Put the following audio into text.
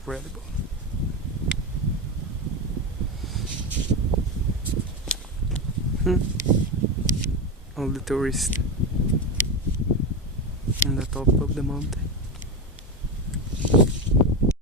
incredible. All the tourists on the top of the mountain.